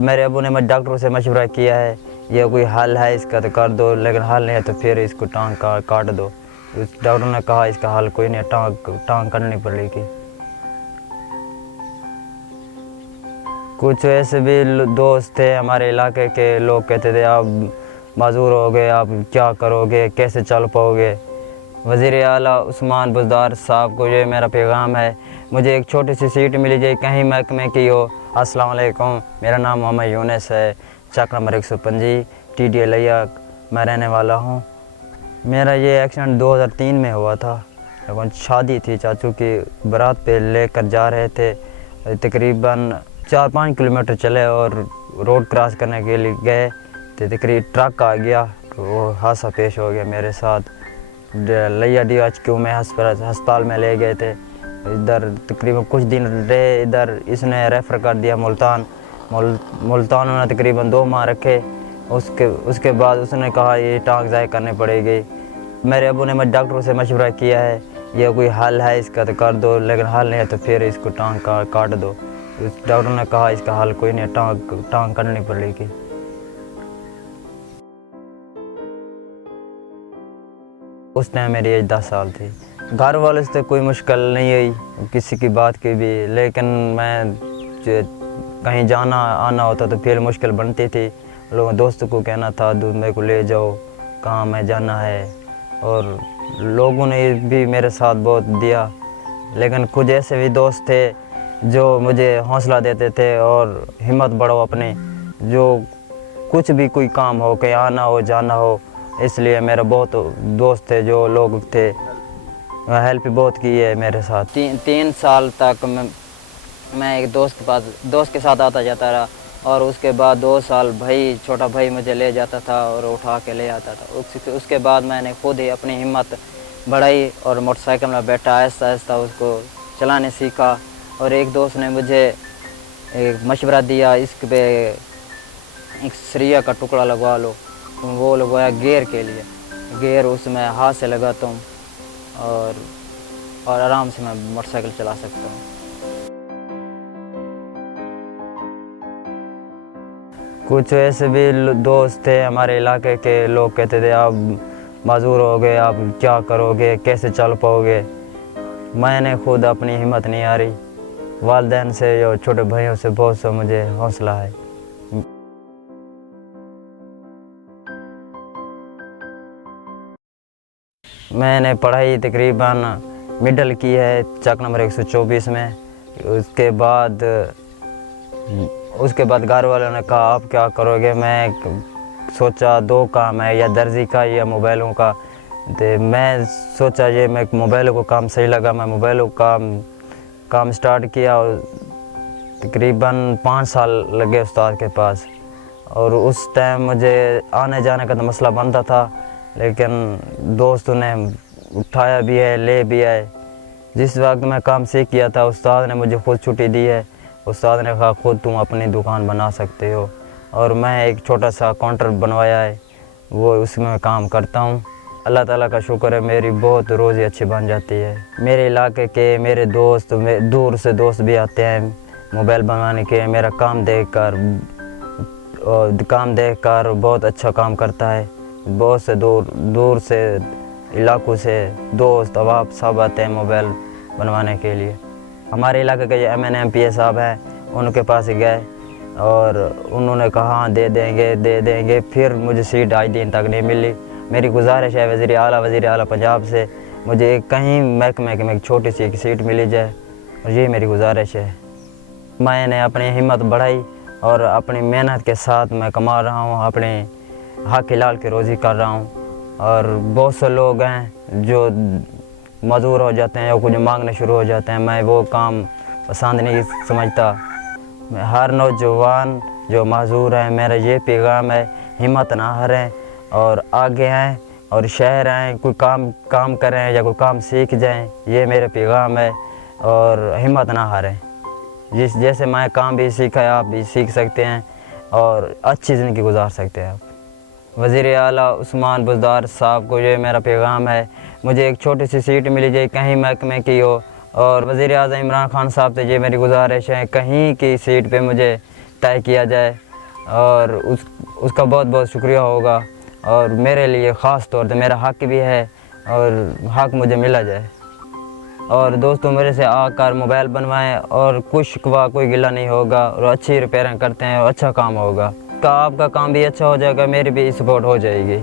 मेरे अबू ने डॉक्टरों से मशवरा किया है, ये कोई हल है इसका तो कर दो, लेकिन हल नहीं है तो फिर इसको टांग काट दो। उस डॉक्टर ने कहा इसका हल कोई नहीं, टांग काटनी पड़ेगी। कुछ ऐसे भी दोस्त थे हमारे इलाके के, लोग कहते थे आप माजूर हो गए, आप क्या करोगे, कैसे चल पाओगे। वज़ीर आला उस्मान बुज़दार साहब को ये मेरा पैगाम है, मुझे एक छोटी सी सीट मिली जाए कहीं महकमे की हो। अस्सलाम वालेकुम, मेरा नाम मोहम्मद यूनुस है, चक नंबर 125 TD लिया मैं रहने वाला हूँ। मेरा ये एक्सीडेंट 2003 में हुआ था। लेकिन शादी थी, चाचू की बारात पे लेकर जा रहे थे, तकरीबन 4-5 किलोमीटर चले और रोड क्रॉस करने के लिए गए तो तकरीबन ट्रक आ गया, तो वो हादसा पेश हो गया मेरे साथ। लिया DHQ में हस्पताल में ले गए थे, इधर तकरीबन कुछ दिन रहे, इधर इसने रेफ़र कर दिया मुल्तान में तकरीबन 2 माह रखे। उसके बाद उसने कहा ये टांग ज़ाय करनी पड़ेगी। मेरे अबू ने डॉक्टरों से मशवरा किया है, ये कोई हल है इसका तो कर दो, लेकिन हल नहीं है तो फिर इसको टांग काट दो। उस डॉक्टर ने कहा इसका हल कोई नहीं, टांग काटनी पड़ेगी। उस टाइम मेरी एज 10 साल थी। घर वालों से कोई मुश्किल नहीं हुई किसी की बात की भी, लेकिन मैं कहीं जाना आना होता तो फिर मुश्किल बनती थी। लोगों दोस्तों को कहना था मेरे को ले जाओ, कहाँ मैं जाना है, और लोगों ने भी मेरे साथ बहुत दिया। लेकिन कुछ ऐसे भी दोस्त थे जो मुझे हौसला देते थे और हिम्मत बढ़ाओ अपनी, जो कुछ भी कोई काम हो, कहीं आना हो जाना हो, इसलिए मेरा बहुत दोस्त थे जो लोग थे, हेल्प बहुत की है मेरे साथ। 3 साल तक मैं एक दोस्त के साथ आता जाता रहा, और उसके बाद 2 साल छोटा भाई मुझे ले जाता था और उठा के ले आता था। उसके बाद मैंने खुद ही अपनी हिम्मत बढ़ाई और मोटरसाइकिल में बैठा आहिस्ता आहिस्ता उसको चलाने सीखा। और एक दोस्त ने मुझे एक मशवरा दिया, इसके पे एक सरिया का टुकड़ा लगवा लो। वो लगवाया गियर के लिए, गियर उसमें हाथ से लगाता हूँ और आराम से मैं मोटरसाइकिल चला सकता हूँ। कुछ ऐसे भी दोस्त थे हमारे इलाके के, लोग कहते थे आप माजूर हो गए, आप क्या करोगे, कैसे चल पाओगे। मैंने खुद अपनी हिम्मत नहीं आ रही, वालिदैन से या छोटे भाइयों से बहुत सा मुझे हौसला है। मैंने पढ़ाई तकरीबन मिडल की है चक नंबर 124 में। उसके बाद घर वालों ने कहा आप क्या करोगे। मैं सोचा 2 काम है, या दर्जी का या मोबाइलों का। तो मैं सोचा ये मैं मोबाइलों को काम सही लगा, मैं मोबाइलों का काम स्टार्ट किया और तकरीबन 5 साल लगे उस्ताद के पास। और उस टाइम मुझे आने जाने का तो मसला बनता था, लेकिन दोस्तों ने उठाया भी है, ले भी है। जिस वक्त मैं काम सीख किया था, उस्ताद ने मुझे खुद छुट्टी दी है। उस्ताद ने कहा खुद तुम अपनी दुकान बना सकते हो, और मैं एक छोटा सा काउंटर बनवाया है, वो उसमें काम करता हूँ। अल्लाह ताला का शुक्र है, मेरी बहुत रोज़ी अच्छी बन जाती है। मेरे इलाके के मेरे दोस्त, दूर से दोस्त भी आते हैं मोबाइल बनवाने के। मेरा काम देखकर बहुत अच्छा काम करता है। बहुत से दूर से इलाकों से दोस्त अहबाब सब आते हैं मोबाइल बनवाने के लिए। हमारे इलाके के जो MNMPA साहब हैं, उनके पास गए और उन्होंने कहा दे देंगे। फिर मुझे सीट आज दिन तक नहीं मिली। मेरी गुजारिश है वज़ीर आला पंजाब से, मुझे कहीं महकमे में एक छोटी सी एक सीट मिली जाए, और ये मेरी गुजारिश है। मैंने अपनी हिम्मत बढ़ाई और अपनी मेहनत के साथ मैं कमा रहा हूँ, अपने हक हलाल की रोज़ी कर रहा हूँ। और बहुत से लोग हैं जो मजदूर हो जाते हैं या कुछ मांगने शुरू हो जाते हैं, मैं वो काम पसंद नहीं समझता। मैं हर नौजवान जो माजूर है, मेरा ये पैगाम है, हिम्मत ना हारें और आगे आएँ और शहर आएँ, कोई काम करें या कोई काम सीख जाएं, ये मेरा पैगाम है। और हिम्मत ना हारें, जैसे मैं काम भी सीखा है आप भी सीख सकते हैं और अच्छी ज़िंदगी गुजार सकते हैं आप। वज़ीर आला उस्मान बुज़दार साहब को ये मेरा पैगाम है, मुझे एक छोटी सी सीट मिली जाए कहीं महकमे की हो। और वज़ीर आज़म इमरान खान साहब से ये मेरी गुजारिश है, कहीं की सीट पे मुझे तय किया जाए اور اس کا بہت بہت شکریہ ہوگا، اور میرے لیے خاص طور سے میرا حق بھی ہے اور حق مجھے ملا جائے۔ اور دوستوں میرے سے آ کر موبائل بنوائیں، اور کوئی شکوہ کوئی گلہ نہیں ہوگا، اور اچھی ریپیئرنگ کرتے ہیں اور اچھا کام ہوگا۔ آپ کا کام بھی اچھا ہو جائے گا، میری بھی سپورٹ ہو جائے گی۔